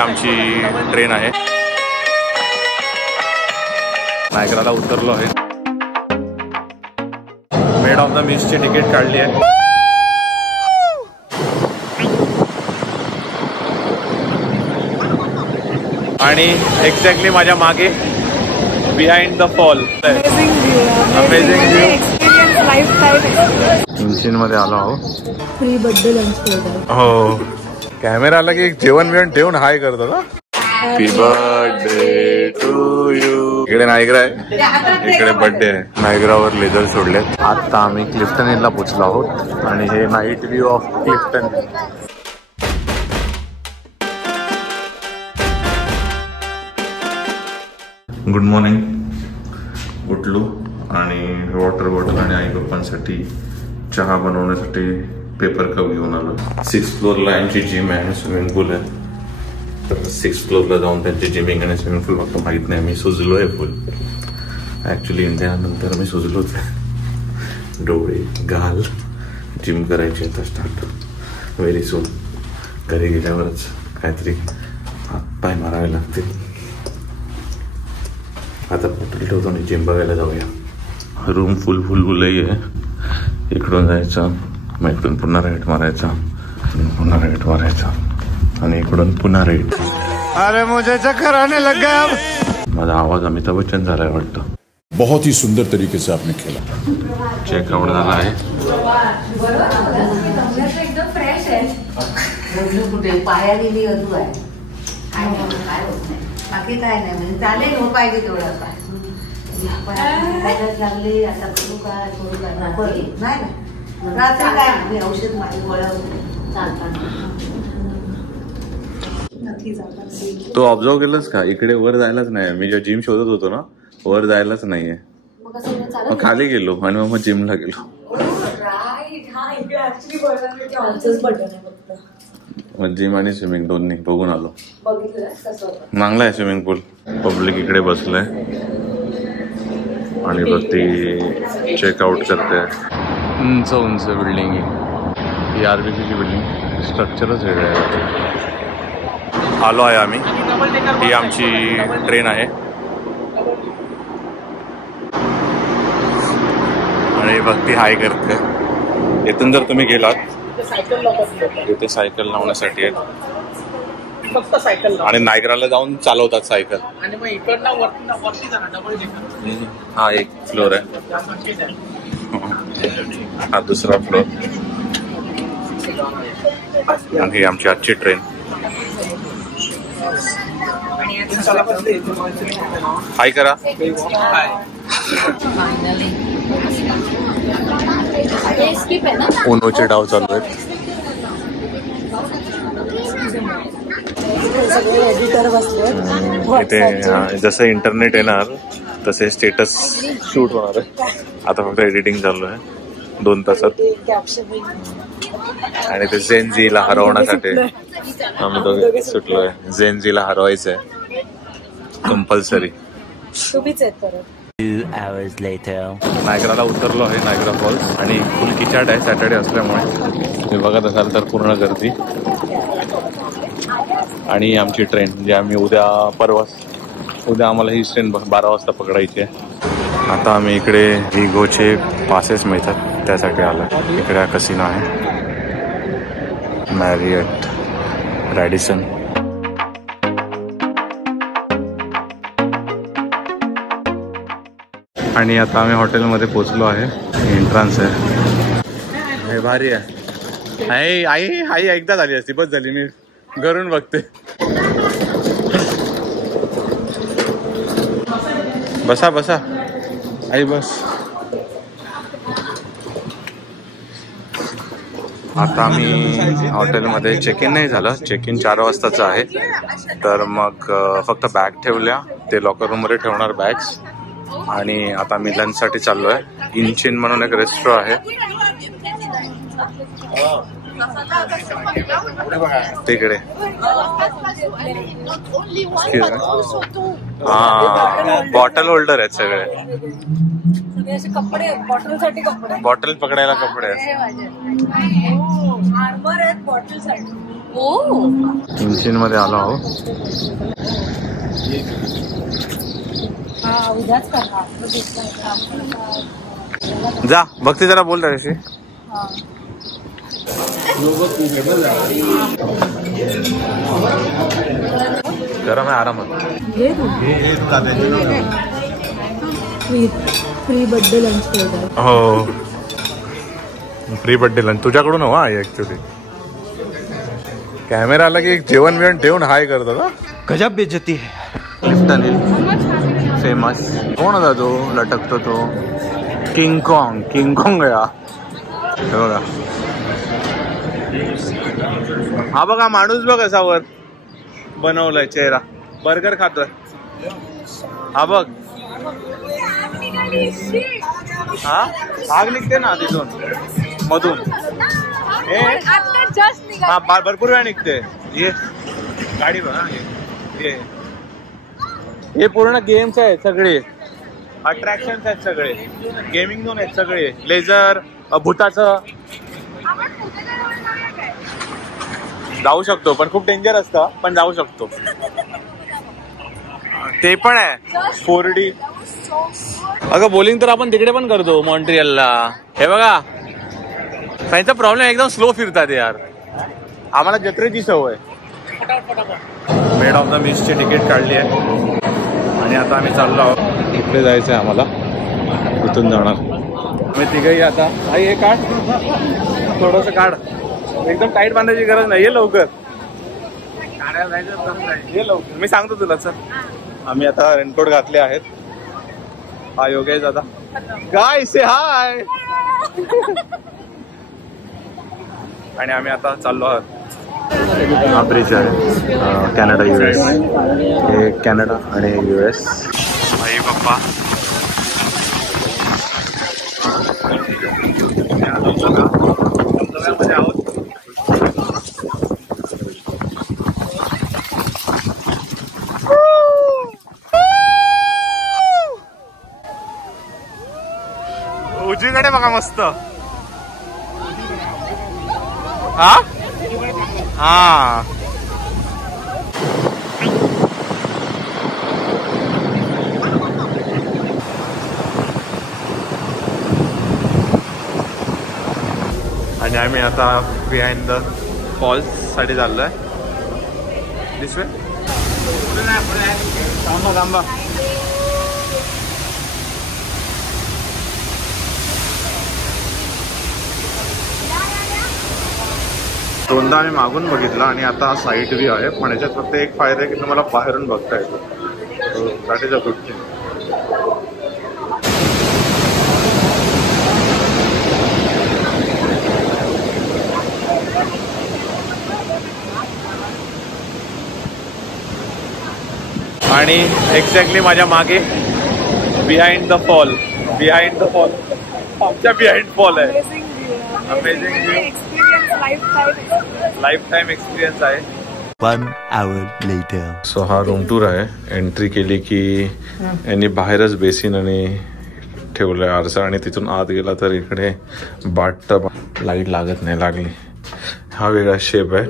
आमची ट्रेन आहे. नायगराला उतरलो आहे. मेड ऑफ द मिस्टची तिकीट काढली आहे. आणि एक्झॅक्टली माझ्या मागे behind the fall. Amazing view. Engine मध्ये आलो आहोत. फ्री बर्थडे लंच हो. कॅमेरा आला की जेवण बिवण ठेवून हाय करतात. Happy birthday to you. इकडे नायगरा आहे, इकडे बर्थडे आहे. नायगरावर लेझर सोडलेत. आता आम्ही क्लिफ्टन हिलला पोहोचलो आहोत आणि हे night view of Clifton. Good morning. उठलो आणि वॉटर बॉटल आणि आई पप्पांसाठी चहा बनवण्यासाठी पेपर कप घेऊन आलो. 6th फ्लोअरला यांची जिम आहे आणि स्विमिंग पूल आहे. तर 6th फ्लोअरला जाऊन त्यांची जिमिंग आणि स्विमिंग पूल फक्त माहीत नाही. मी सुजलो आहे फुल. ॲक्च्युली त्यानंतर मी सुजलोच आहे. डोळे गाल जिम करायची आता स्टार्ट व्हेरी सून. घरी गेल्यावरच काहीतरी हातपाय मारावे लागतील. आता बॉटल ठेवतो आणि जिम बघायला जाऊया. रूम फुल फुलही आहे. इकडून जायचं, मग इकडून पुन्हा राईट मारायचा, पुन्हा राईट मारायचा आणि इकडून पुन्हा राईट. अरे मुझे चक्कर आने लग गया. माझा आवाज अमिताभ बच्चन झालाय वाटतं. बहुत ही सुंदर तरीके से आपने खेला. चेकआउट झाला आहे. एकदम फ्रेश आहे. कुठे पायाने अजून आहे. काय होत नाही, बाकी काय नाही. म्हणजे चालेल हो पाहिजे तेवढं. काय लागले आता करू काय करू काय नाही. रात्री काय मी औषध माझी गोळ्या तो ऑब्झर्व केलंस का? इकडे वर जायलाच नाही. मी जेव्हा जिम शोधत होतो ना, वर जायलाच नाहीये. मग खाली गेलो आणि मग जिमला गेलो. मग जिम आणि स्विमिंग दोन्ही बघून आलो. चांगला आहे स्विमिंग पूल. पब्लिक इकडे बसलंय आणि बघ ती चेकआउट करते. उंच उंच बिल्डिंग आहे ही. आरबीसीची बिल्डिंग. स्ट्रक्चरच वेगळं आहे. आलो आहे आम्ही. ही आमची ट्रेन आहे आणि बघ ती हाय करते. इथून जर तुम्ही गेलात इथे सायकल लावण्यासाठी आहे. फक्त सायकल आणि नायगराला जाऊन चालवतात सायकल. आणि मग इकडनं वरती जाणार डबल डेकर. हा एक फ्लोर आहे. हा दुसरा फ्लोर. आणि ही आमची आजची ट्रेन. हाय करा. उनोचे डाव चालू आहेत. इथे जसं इंटरनेट येणार तसे स्टेटस शूट होणार आहे. आता फक्त एडिटिंग चालू आहे 2 तासात. आणि ते झेनझीला हरवण्यासाठी आम्ही दोघे सुटलोय. झेनझीला हरवायचंय कंपल्सरी. 2 hours later. नायगराला उतरलो आहे. नायगरा फॉल्स आणि फुल किचाट आहे सॅटर्डे असल्यामुळे. तुम्ही बघत असाल तर पूर्ण गर्दी. आणि आमची ट्रेन म्हणजे आम्ही उद्या आम्हाला ही ट्रेन 12 वाजता पकडायची आहे. आता आम्ही इकडे विगोचे पासेस मिळतात त्यासाठी आलो. इकडे कसिनो आहे. Marriott Radisson. आणि आता आम्ही हॉटेलमध्ये पोचलो आहे. एंट्रन्स आहे. हे भारी आहे. आई एकदा झाली असती बस झाली. मी घरून बघते. बसा आई बस. आता आम्ही हॉटेलमध्ये चेक इन नाही झालं. चेक इन 4 वाजताचं आहे. तर मग फक्त बॅग ठेवल्या. ते लॉकर रूममध्ये ठेवणार बॅग्स. आणि आता आम्ही लंचसाठी चाललो आहे. इंचिन म्हणून एक रेस्टॉरंट आहे तिकडे. हा बॉटल होल्डर आहेत सगळे. बॉटल पकडायला कपडे आहेत. इंजिन मध्ये आलो आहो. जा भक्ती जरा बोल त्याशी. गरम आहे आरामात. फ्री बर्थडे लंच हो फ्री बर्थडे लंच तुझ्याकडून हवा आहे ऍक्च्युली. कॅमेरा आला की जेवण बिवण ठेवून हाय करतात. गजब बेइज्जती है. Lift Anil famous. कोण होता तो लटकतो तो? किंग कॉंग गया. हे बघा हा बघा माणूस बघ असा वर बनवलाय चेहरा. बर्गर खातोय हा बघ. हा आग निघते ना तिथून मधून. हा भरपूर वेळ निघते. ये गाडी बघा. हे पूर्ण गेम्स आहेत सगळे. अट्रॅक्शन्स आहेत सगळे. गेमिंग झोन आहेत सगळे. लेझर भूताचं जाऊ शकतो पण खूप डेंजर असतं. पण जाऊ शकतो. ते पण आहे 4D. अगं बॉलिंग तर आपण तिकडे पण करतो मॉन्ट्रियलला. हे बघा त्यांचा प्रॉब्लेम एकदम स्लो फिरतात यार. आम्हाला जत्रेची सवय. मेड ऑफ द मिसची तिकीट काढली आहे आणि आता आम्ही चाललो आहोत. इकडे जायचं आहे आम्हाला. इथून जाणार आम्ही तिघही आता. आई हे काढ थोडंसं काढ. एकदम टाईट बांधायची गरज नाही. ये लवकर काढायला जायचं. ये लवकर मी सांगतो तुला. चल आम्ही आता रेनकोट घातले आहेत. हा योगेश दादा. गाय से हाय. आणि आम्ही आता चाललो आहोत. हा ब्रिज आहे कॅनडा US. हे कॅनडा आणि US. आई बाप्पा उजवीकडे बघा मस्त. हा हा आणि आम्ही आता बिहाइंड द फॉल्स साठी चाललोय. This way. थांबा दोनदा आम्ही मागून बघितलं आणि आता साईड व्ह्यू आहे. पण याच्यात फक्त एक फायदा आहे की तुम्हाला बाहेरून बघता येतो. That is a good thing. आणि एक्झॅक्टली माझ्या मागे बिहाइंड द फॉल. आमच्या बिहाइंड फॉल आहे. अमेझिंग लाईफ टाइम एक्सपिरियन्स आहे. 1 hour later. सो हा रूम टूर आहे. एंट्री केली की यांनी बाहेरच बेसिन आणि ठेवलंय आरसा आणि तिथून आत गेला तर इकडे बाथटब. लाईट लागत नाही. लागली. हा वेगळा शेप आहे.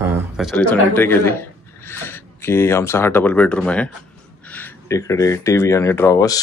हा त्याच्यात इथून एंट्री केली की आमचा हा डबल बेडरूम आहे. इकडे TV आणि ड्रॉवर्स.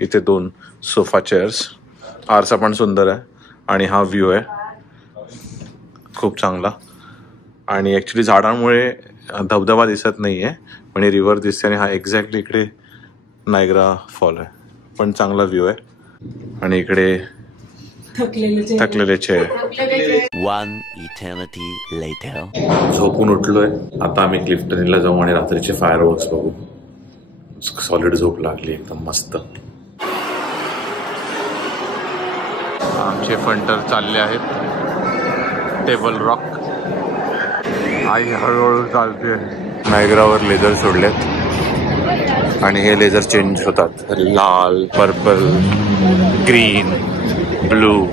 इथे 2 सोफा चेअर्स. आरसा पण सुंदर आहे आणि हा व्ह्यू आहे खूप चांगला. आणि ॲक्च्युली झाडांमुळे धबधबा दिसत नाही आहे पण रिव्हर दिसते. आणि हा एक्झॅक्टली इकडे नायग्रा फॉल आहे. पण चांगला व्ह्यू आहे. आणि इकडे थकलेले चेहरे. 1 eternity later. झोपून उठलोय. आता आम्ही क्लिफ्टनला जाऊ आणि रात्रीचे फायरवर्क्स बघू. सॉलिड झोप लागली एकदम मस्त. आमचे फंटर चालले आहेत टेबल रॉक. आई हळूहळू चालते. नायग्रावर लेझर सोडलेत आणि हे लेझर चेंज होतात. लाल, पर्पल, ग्रीन, ब्लू.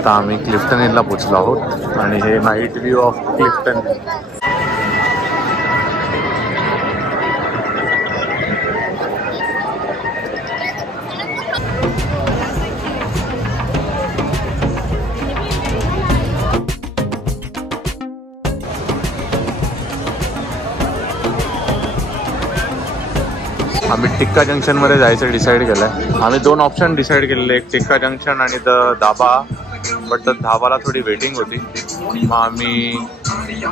आता आम्ही क्लिफ्टन हिलला पोचलो आहोत आणि हे नाईट व्ह्यू ऑफ क्लिफ्टन. आम्ही टिक्का जंक्शनमध्ये जायचं डिसाईड केलं आहे. आम्ही 2 ऑप्शन डिसाईड केलेले, एक टिक्का जंक्शन आणि द धाबा. बट द धाबाला थोडी वेटिंग होती, मग आम्ही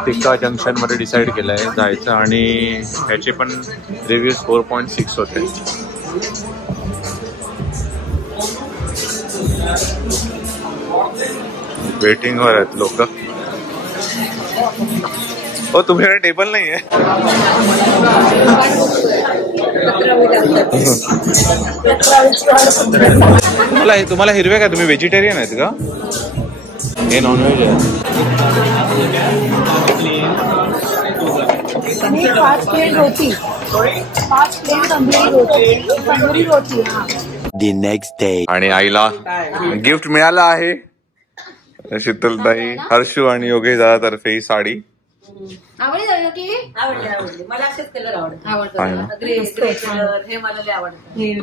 टिक्का जंक्शनमध्ये डिसाईड केलं आहे जायचं. आणि ह्याचे पण रिव्ह्यूज 4.6 होते. वेटिंगवर आहेत लोक. हो, तुमच्याकडे टेबल नाही आहे? तुम्हाला हिरवे काय? तुम्ही व्हेजिटेरियन आहेत का? हे नॉनव्हेज आहे. 5 plate roti, 5 plate tandoori roti. The next day. आणि आईला गिफ्ट मिळालं आहे. शीतलताई, हर्षू आणि योगेश दादा तर्फे ही साडी. आवडली मला. असेच कलर आवडतात. हे मला लय आवडतं. हे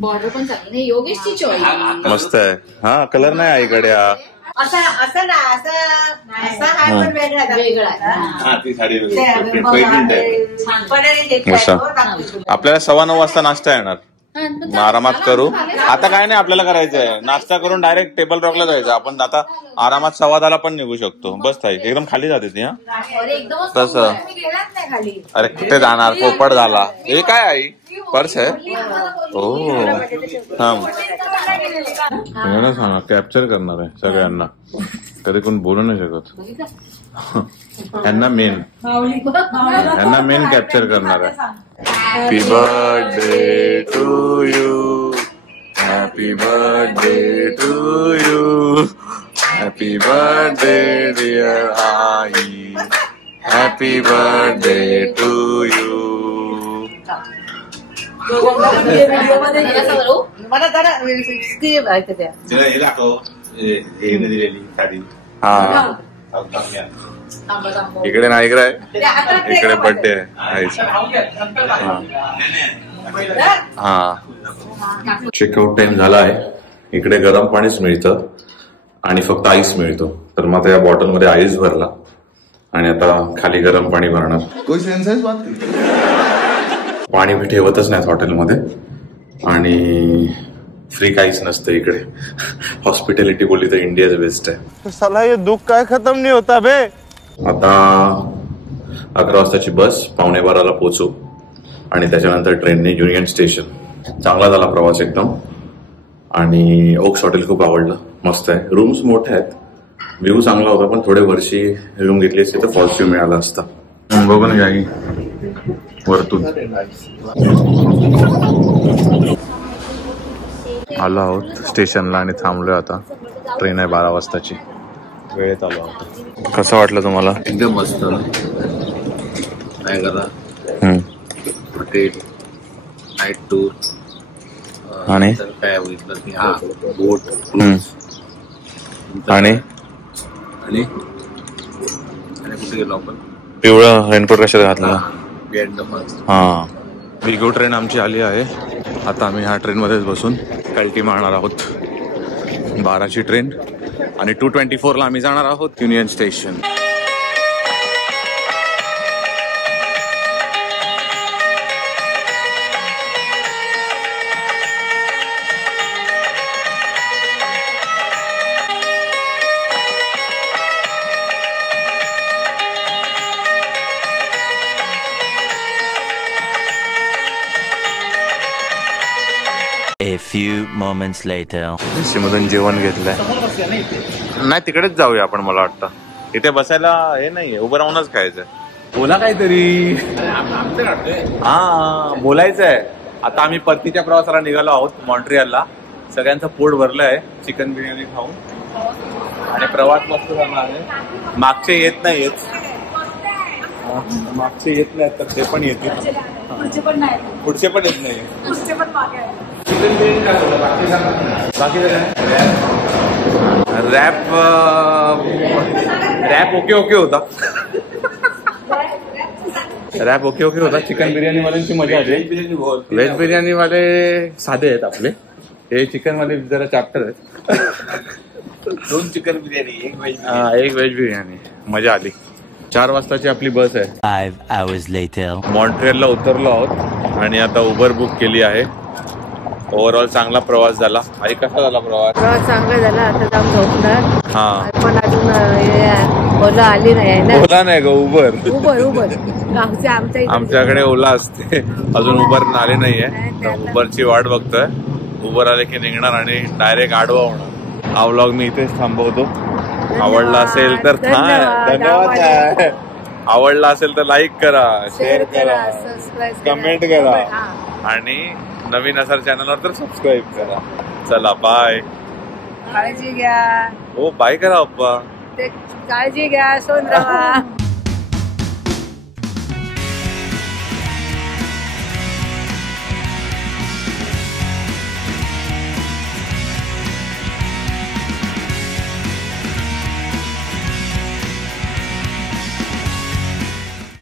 बॉर्डर पण चांगली. योगेशची चॉईस मस्त आहे. हा, कलर नाही आईकडे. असं ना, असं हा पण वेगळा. आपल्याला 9:15 वाजता नाश्ता येणार. मग आरामात करू. आता काय नाही आपल्याला करायचंय, नाश्ता करून डायरेक्ट टेबल रॉकला जायचं. आपण आता आरामात 10:15 पण निघू शकतो. बस ताई, एकदम खाली जाते ती. तसं अरे कुठे जाणार, पोपट झाला. हे काय आई? पर्स आहे. हो, हा कॅप्चर करणार आहे सगळ्यांना. कधी कोण बोलू नाही शकत. यांना मेन कॅप्चर करणार आहे. Happy birthday to you, happy birthday to you, happy birthday dear आई, हॅपी बर्थडे टू यू. मला जरा हा, इकडे नाही इकडे इकडे बर्थडे आहे. हा, चेकआउट टाइम झाला आहे. इकडे गरम पाणीच मिळतं आणि फक्त आईस मिळतो. तर मग या बॉटलमध्ये आईस भरला आणि आता खाली गरम पाणी भरणार. पाणी मी ठेवतच नाही हॉटेलमध्ये आणि फ्री काहीच नसतं इकडे. हॉस्पिटॅलिटी बोलली तर इंडियाच बेस्ट आहे. साला हे दुःख काय खतम नाही होता बे. आता 11 वाजताची बस, 11:15 पोहोचू आणि त्याच्यानंतर ट्रेनने युनियन स्टेशन. चांगला झाला प्रवास एकदम. आणि ओक्स हॉटेल खूप आवडलं, मस्त आहे. रूम्स मोठ्या आहेत, व्ह्यू चांगला होता. पण थोडे वर्षी रूम घेतली असती तर फॉल्स व्ह्यू मिळाला असता. बघून घ्या वरतून. आलो आहोत स्टेशनला आणि थांबलोय आता. ट्रेन आहे 12 वाजताची. वेळेत आलो आहोत. कसं वाटलं तुम्हाला? एकदम मस्त. काय करा, हॉटेल, नाईट टूर आणि काय बघितलं की हा बोट आणि कुठे गेलो आपण? पिवळा रेनकोट कशाला घातला? हा, विगो ट्रेन आमची आली आहे. आता आम्ही ह्या ट्रेनमध्येच बसून कल्टी मारणार आहोत. 12ची ट्रेन आणि 2:24 आम्ही जाणार आहोत union station. A few moments later. मधून जेवण घेतलंय. नाही, तिकडेच जाऊया आपण. मला वाटतं इथे बसायला हे नाहीये, उभं राहूनच खायचंय. बोला काहीतरी. हा, बोलायचंय. आता आम्ही परतीच्या प्रवासाला निघालो आहोत मॉन्ट्रियलला. सगळ्यांचं पोट भरलं आहे चिकन बिर्याणी खाऊन आणि प्रवास मस्त झाला आहे. मागचे येत नाहीत तर ते पण येतील. पुढचे पण येत नाही. बाकी रॅप ओके ओके होता. रॅप ओके ओके होता. चिकन बिर्याणी वाल्यांची मजा आली. व्हेज बिर्याणी वाले साधे आहेत आपले. हे चिकन वाले जरा चॅप्टर आहेत. 2 चिकन बिर्याणी, 1 व्हेज. एक व्हेज बिर्याणी. मजा आली. 4 वाजताची आपली बस आहे. 5 hours later. मॉन्ट्रियलला उतरलो आहोत आणि आता उबर बुक केली आहे. ओव्हरऑल चांगला प्रवास झाला. आई कसा झाला प्रवास? प्रवास चांगला झाला. आता जाऊन झोपणार. हा पण अजून ओला आली नाही ना. ओला नाही ग, उबर. उबर आमच्याकडे ओला असते. अजून उबर आले नाहीये. उबरची वाट बघतोय. उबर आले की निघणार आणि डायरेक्ट आडवा होणार. हा व्लॉग मी इथेच थांबवतो. आवडला असेल तर धन्यवाद. आवडला असेल तर लाईक करा, शेअर करा, कमेंट करा आणि नवीन असाल चॅनलवर तर सबस्क्राईब करा. चला बाय. काळजी घ्या. हो बाय करा अप्पा. काळजी घ्या. सोन राहा.